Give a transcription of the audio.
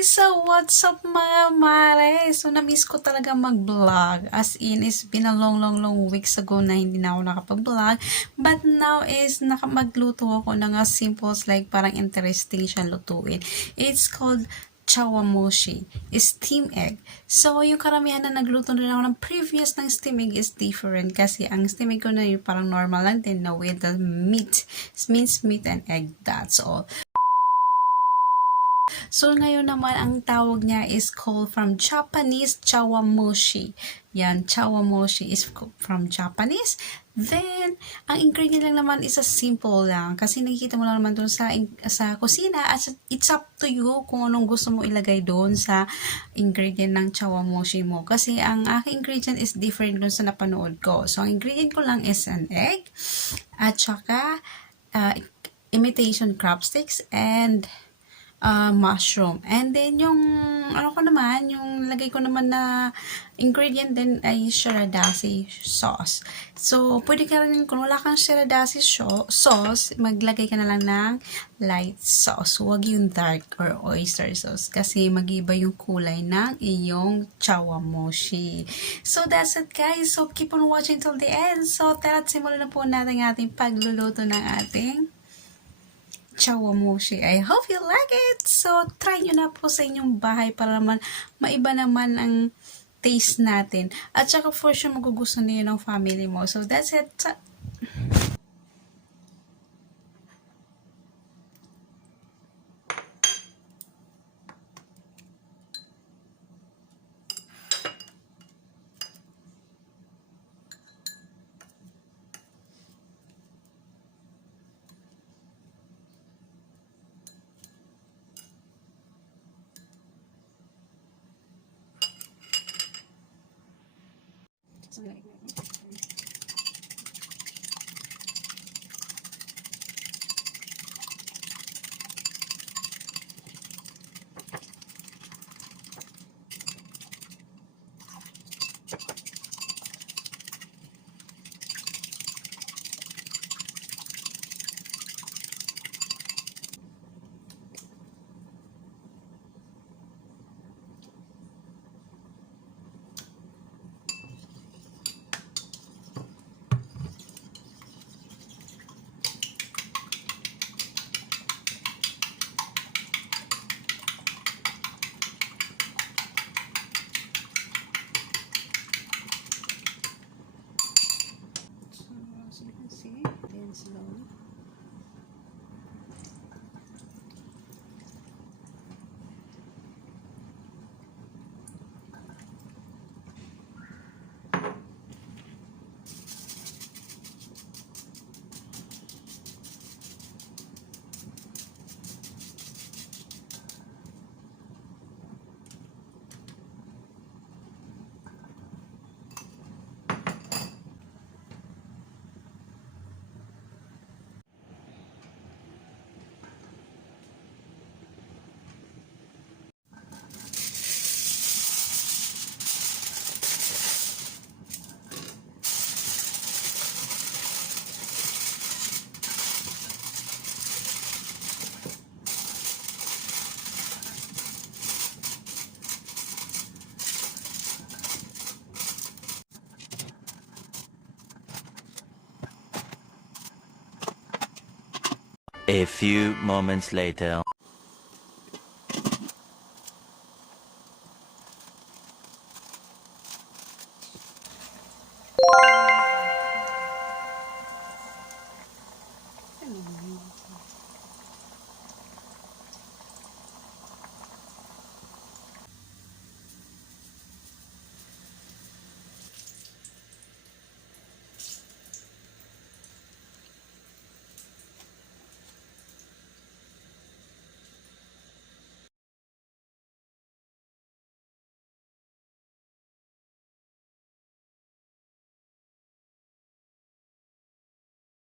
guys! So, what's up mga mare? So, na-miss ko talaga mag-vlog. As in, it's been a long weeks ago na hindi na ako nakapag-vlog. But now is, magluto ako ng simples like parang interesting siya lutuin. It's called Chawanmushi, steam egg. So, yung karamihan na nagluto na ako ng previous ng steam egg is different kasi ang steam egg ko na yung parang normal lang din na with the meat, minced meat and egg, that's all. So, ngayon naman, ang tawag niya is called from Japanese, Chawanmushi. Yan, Chawanmushi is from Japanese. Then, ang ingredient lang naman is a simple lang. Kasi nakikita mo lang naman doon sa kusina. At it's up to you kung anong gusto mo ilagay doon sa ingredient ng Chawanmushi mo. Kasi ang aking ingredient is different doon sa napanood ko. So, ang ingredient ko lang is an egg. At saka, imitation crab sticks and mushroom. And then, yung, yung lagay ko naman na ingredient din ay shiradasi sauce. So, pwede ka rin, kung wala kang shiradasi sauce, maglagay ka na lang ng light sauce. Huwag yung dark or oyster sauce kasi mag-iba yung kulay ng iyong chawanmushi. So, that's it guys. So, keep on watching till the end. So, tara't simulan na po natin ating pagluluto ng ating Chawanmushi. I hope you like it. So, try nyo na po sa inyong bahay para naman maiba naman ang taste natin. At saka for sure magugustuhan niyo ng family mo. So, that's it. Slowly. A few moments later.